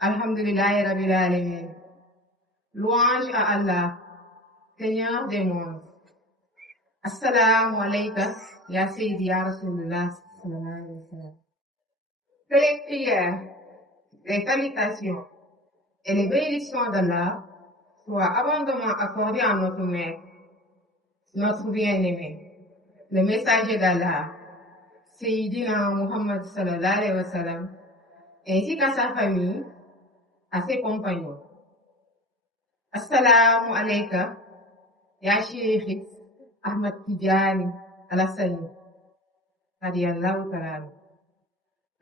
Alhamdulillahi Rabbil Alamin. Louange à Allah, Seigneur des mondes. Assalamu alayka, ya Sayyidi ya Rasulullah sallallahu alayhi wa sallam. Que les prières, les salutations et les bénédictions d'Allah soient abondamment accordées à notre Maître, notre bien-aimé, le messager d'Allah, Sayyidina Muhammad sallallahu alayhi wa sallam, ainsi qu'à sa famille, à ses compagnons. Assalamu alayka, ya Cheikh Ahmad Tidjani Alassani, radiyallahu ta'ala.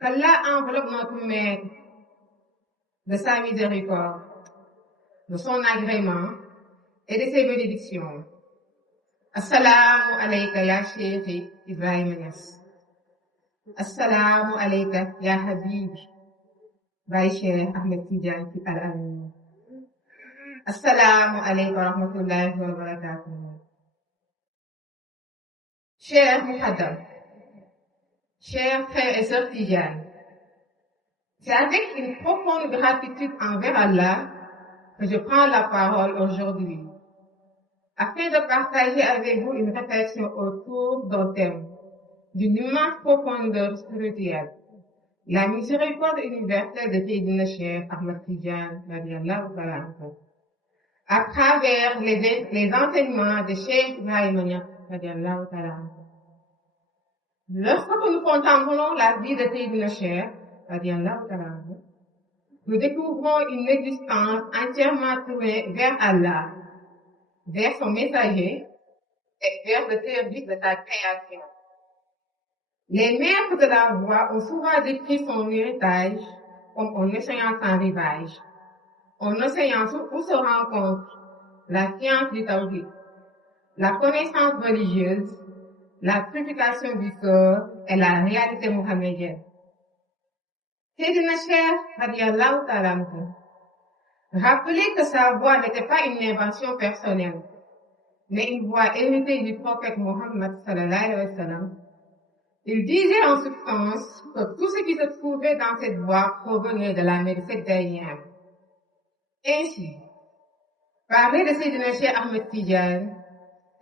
Qu'Allah enveloppe notre Maître de sa miséricorde, de son agrément et de ses bénédictions. Assalamu alayka ya Cheikh Ibrahim Niass. Assalamu alayka ya Habib Baye Cheikh Ahmed Tidjani Al-Amin. Assalamu alaykum wa rahmatullahi wa barakatuh. Chers Muhaddam, chers frères et sœurs Tidjani, c'est avec une profonde gratitude envers Allah que je prends la parole aujourd'hui, afin de partager avec vous une réflexion autour d'un thème d'une immense profondeur spirituelle, la miséricorde universelle de Sayyidina Cheikh Ahmed Tidjani, radiyallahu ta'ala anhu, à travers les enseignements de Cheikh Ibrahim Niass, radiyallahu ta'ala anhu. Lorsque nous contemplons la vie de Sayyidina Cheikh, radiyallahu ta'ala anhu, nous découvrons une existence entièrement tournée vers Allah, vers son messager et vers le service de sa création. Les maîtres de la voie ont souvent décrit son héritage comme un océan sans rivage, un océan où se rencontrent la science du tawhid, la connaissance religieuse, la purification du corps et la réalité mohammedienne. Sayyidina Cheikh, radiyallahu ta'ala anhu, rappelait que sa voix n'était pas une invention personnelle, mais une voix héritée du prophète Mohammed sallallahu alayhi wa sallam. Il disait en substance que tout ce qui se trouvait dans cette voix provenait de la médecine d'Aïm. Ainsi, parler de Sayyidina Cheikh Ahmed Tidjani,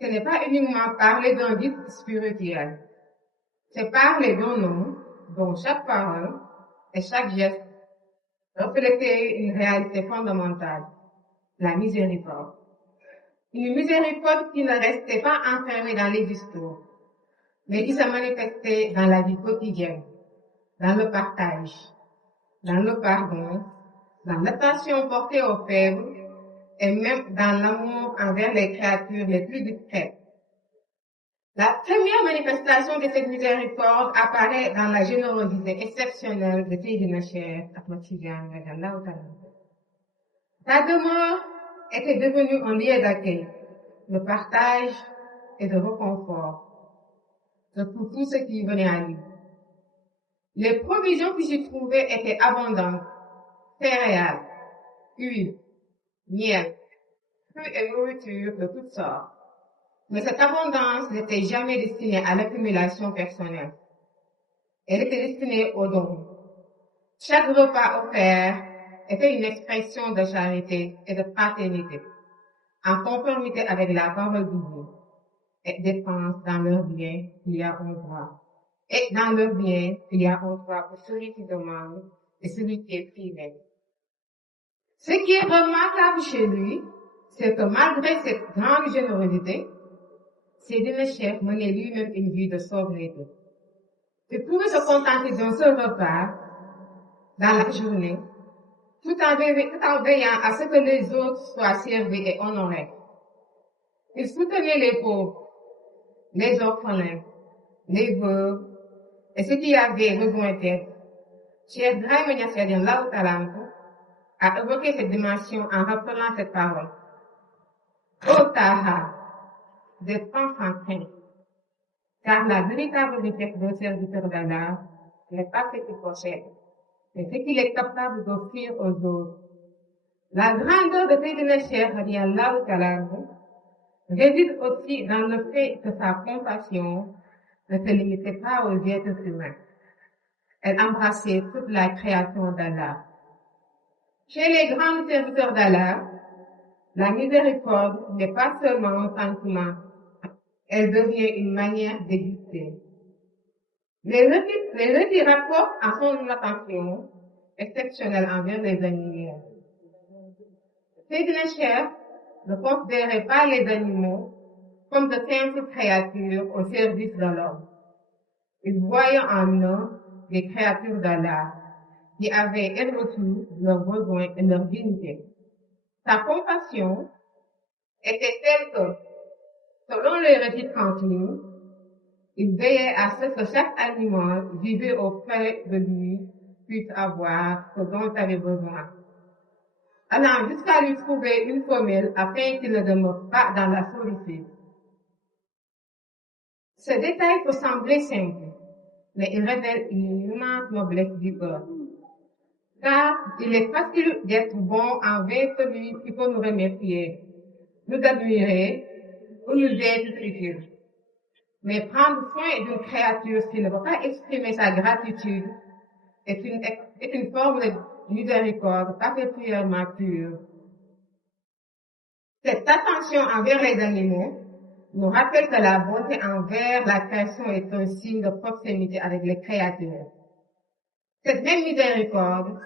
ce n'est pas uniquement parler d'un guide spirituel, c'est parler d'un homme dont chaque parole et chaque geste reflétait une réalité fondamentale, la miséricorde. Une miséricorde qui ne restait pas enfermée dans les discours, mais qui se manifestait dans la vie quotidienne, dans le partage, dans le pardon, dans l'attention portée aux faibles et même dans l'amour envers les créatures les plus discrètes. La première manifestation de cette miséricorde apparaît dans la générosité exceptionnelle de Sayyidina Cheikh Ahmed Tidjani, radiyallahu ta'ala. Sa demeure était devenue un lieu d'accueil, de partage et de réconfort pour tout ce qui venait à lui. Les provisions qui s'y trouvaient étaient abondantes, céréales, huile, miel, fruits et nourriture de toutes sortes. Mais cette abondance n'était jamais destinée à l'accumulation personnelle. Elle était destinée au don. Chaque repas offert était une expression de charité et de fraternité, en conformité avec la parole divine, et dépense dans leur bien, il y a un droit. Et dans leur bien, il y a un droit pour celui qui demande et celui qui est fidèle. Ce qui est remarquable chez lui, c'est que malgré cette grande générosité, Sayyidina Cheikh menait lui-même une vie de sobriété. Il pouvait se contenter d'un seul repas dans la journée, tout en veillant à ce que les autres soient servis et honorés. Il soutenait les pauvres, les orphelins, les veuves et ceux qui avaient besoin d'aide. Cheikh Ibrahim Niass radiyallahu ta'ala anhu a évoqué cette dimension en rappelant cette parole. Ô Taha, dépense en crainte, car la véritable richesse d'un serviteur d'Allah n'est pas ce qu'il possède, mais ce qu'il est capable d'offrir aux autres. La grandeur de Sayyidina Cheikh radiyallahu ta'ala anhu réside aussi dans le fait que sa compassion ne se limitait pas aux êtres humains. Elle embrassait toute la création d'Allah. Chez les grands serviteurs d'Allah, la miséricorde n'est pas seulement un sentiment, elle devient une manière d'exister. Les récits rapportent à son attention exceptionnelle envers les animaux. Sayyidina Cheikh ne considérait pas les animaux comme de simples créatures au service de l'homme. Il voyait en eux des créatures d'Allah qui avaient elles aussi leurs besoins et leur dignité. Sa compassion était telle que, selon les récits transmis, il veillait à ce que chaque animal vivait auprès de lui puisse avoir ce dont il avait besoin, allant jusqu'à lui trouver une femelle afin qu'il ne demeure pas dans la solitude. Ce détail peut sembler simple, mais il révèle une immense noblesse du cœur. Car il est facile d'être bon envers celui qui peut nous remercier, nous admirer ou nous être utiles. Mais prendre soin d'une créature qui ne peut pas exprimer sa gratitude est une forme de miséricorde particulièrement pure. Cette attention envers les animaux nous rappelle que la bonté envers la création est un signe de proximité avec les créatures. Cette même miséricorde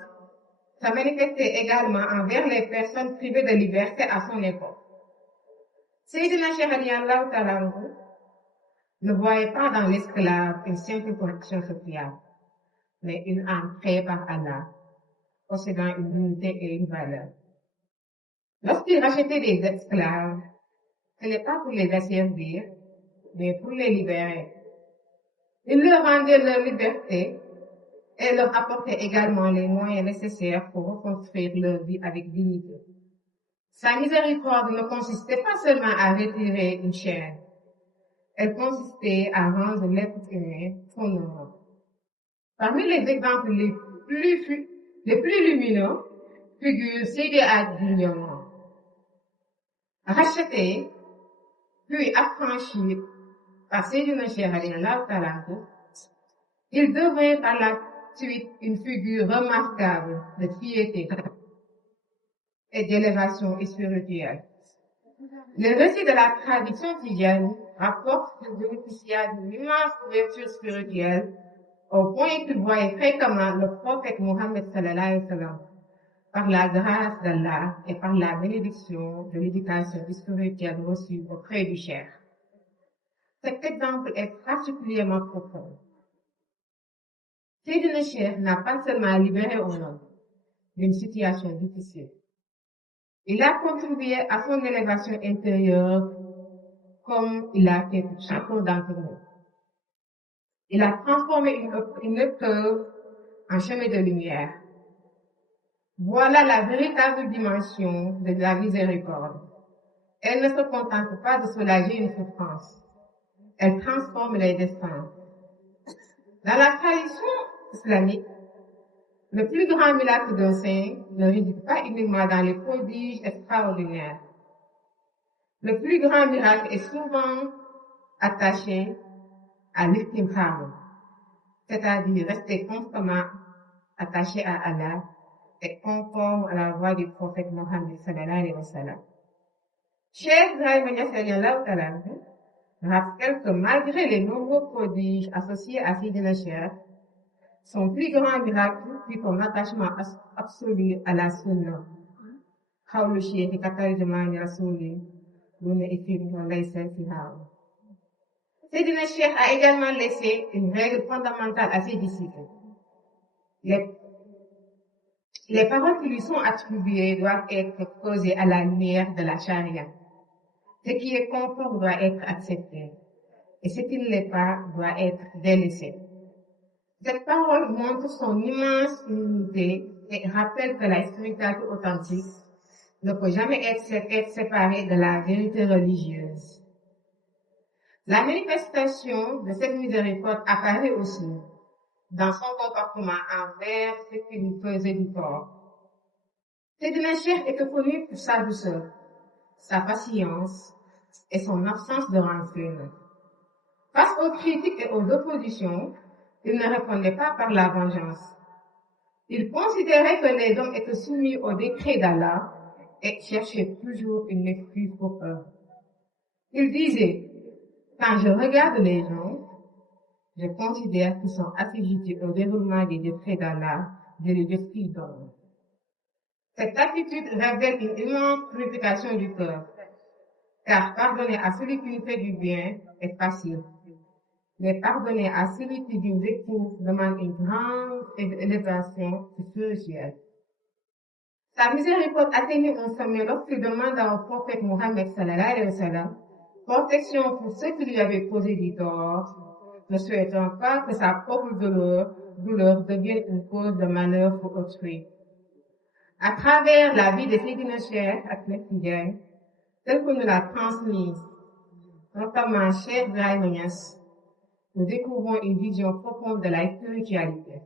s'est manifestée également envers les personnes privées de liberté à son époque. Sayyidina Cheikh radiyallahu ta'ala anhu ne voyait pas dans l'esclave une simple condition sociale, mais une âme créée par Allah, possédant une dignité et une valeur. Lorsqu'il rachetait des esclaves, ce n'est pas pour les asservir, mais pour les libérer. Il leur rendait leur liberté et leur apportait également les moyens nécessaires pour reconstruire leur vie avec dignité. Sa miséricorde ne consistait pas seulement à retirer une chaîne, elle consistait à rendre l'être humain honorable. Parmi les exemples les plus lumineux figure Seydi Hadji, racheté, puis affranchi par Sayyidina Cheikh radiyallahu ta'ala anhu, il devint par la suite une figure remarquable de piété et d'élévation spirituelle. Le récit de la tradition tidjane rapporte qu'il bénéficia d'une immense ouverture spirituelle au point qu'il voyait fréquemment le prophète Mohammed sallallahu alayhi wa sallam par la grâce d'Allah et par la bénédiction de l'éducation spirituelle reçue auprès du Cheikh. Cet exemple est particulièrement profond. Sayyidina Cheikh n'a pas seulement libéré un homme d'une situation difficile. Il a contribué à son élévation intérieure comme il a fait pour chacun d'entre nous. Il a transformé une épreuve en chemin de lumière. Voilà la véritable dimension de la miséricorde. Elle ne se contente pas de soulager une souffrance. Elle transforme les destins. Dans la tradition islamique, le plus grand miracle d'un saint ne réside pas uniquement dans les prodiges extraordinaires. Le plus grand miracle est souvent attaché à l'istikhara, c'est-à-dire rester constamment attaché à Allah et conforme à la voie du prophète Mohammed sallallahu alayhi wa sallam. Cheikh Ibrahim Niass radiyallahu ta'ala anhu rappelle que malgré les nombreux prodiges associés à Sayyidina Cheikh, son plus grand miracle fut son attachement absolu à la sunna. Qawlu Cheikh katarjumani rasuli duna ifin laysa fiha. Sayyidina Cheikh a également laissé une règle fondamentale à ses disciples. Les paroles qui lui sont attribuées doivent être posées à la lumière de la charia. Ce qui est conforme doit être accepté, et ce qui ne l'est pas doit être délaissé. Cette parole montre son immense unité et rappelle que la spiritualité authentique ne peut jamais être séparée de la vérité religieuse. La manifestation de cette miséricorde apparaît aussi dans son comportement envers ceux qui lui faisaient du tort. Sayyidina Cheikh était connu pour sa douceur, sa patience et son absence de rancune. Face aux critiques et aux oppositions, il ne répondait pas par la vengeance. Il considérait que les hommes étaient soumis au décret d'Allah et cherchait toujours une excuse pour eux. Il disait, quand je regarde les gens, je considère qu'ils sont assujettis au déroulement des décrets d'Allah, je les défie donc. Cette attitude révèle une immense purification du cœur, car pardonner à celui qui nous fait du bien est facile. Mais pardonner à celui qui nous victime demande une grande élévation spirituelle. Sa miséricorde atteignit un sommet lorsqu'il demanda au prophète Mohammed sallallahu alayhi wa sallam protection pour ceux qui lui avaient causé du tort, ne souhaitant pas que sa propre douleur devienne une cause de malheur pour autrui. À travers la vie de Sayyidina Cheikh Ahmed Tidiane, telle que nous l'a transmise, notamment Cheikh Ibrahima Niass, nous découvrons une vision profonde de la spiritualité.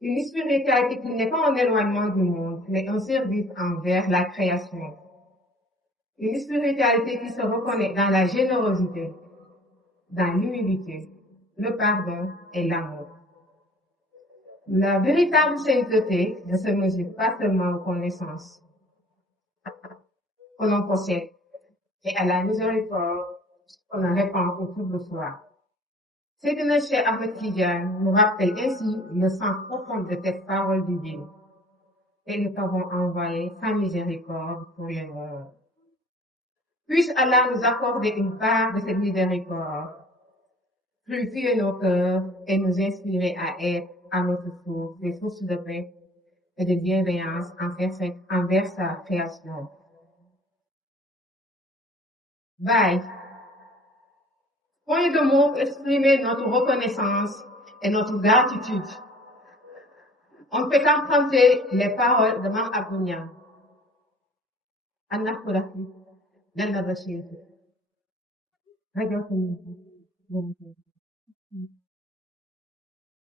Une spiritualité qui n'est pas un éloignement du monde, mais un service envers la création. Une spiritualité qui se reconnaît dans la générosité, dans l'humilité, le pardon et l'amour. La véritable sainteté ne se mesure pas seulement aux connaissances que l'on possède et à la miséricorde qu'on répand autour de soi. Sayyidina Cheikh Ahmed Tidiane nous rappelle ainsi le sens profond de cette parole divine. Et nous t'avons envoyé sa miséricorde pour le monde. Puisse Allah nous accorder une part de cette miséricorde, purifier nos cœurs et nous inspirer à être à notre tour des sources de paix et de bienveillance envers sa création. Bye. Point de mots pour exprimer notre reconnaissance et notre gratitude. On ne peut qu'emprunter les paroles de Mme Abounia. Anna Kourafi, Della Bachir. Radio Community.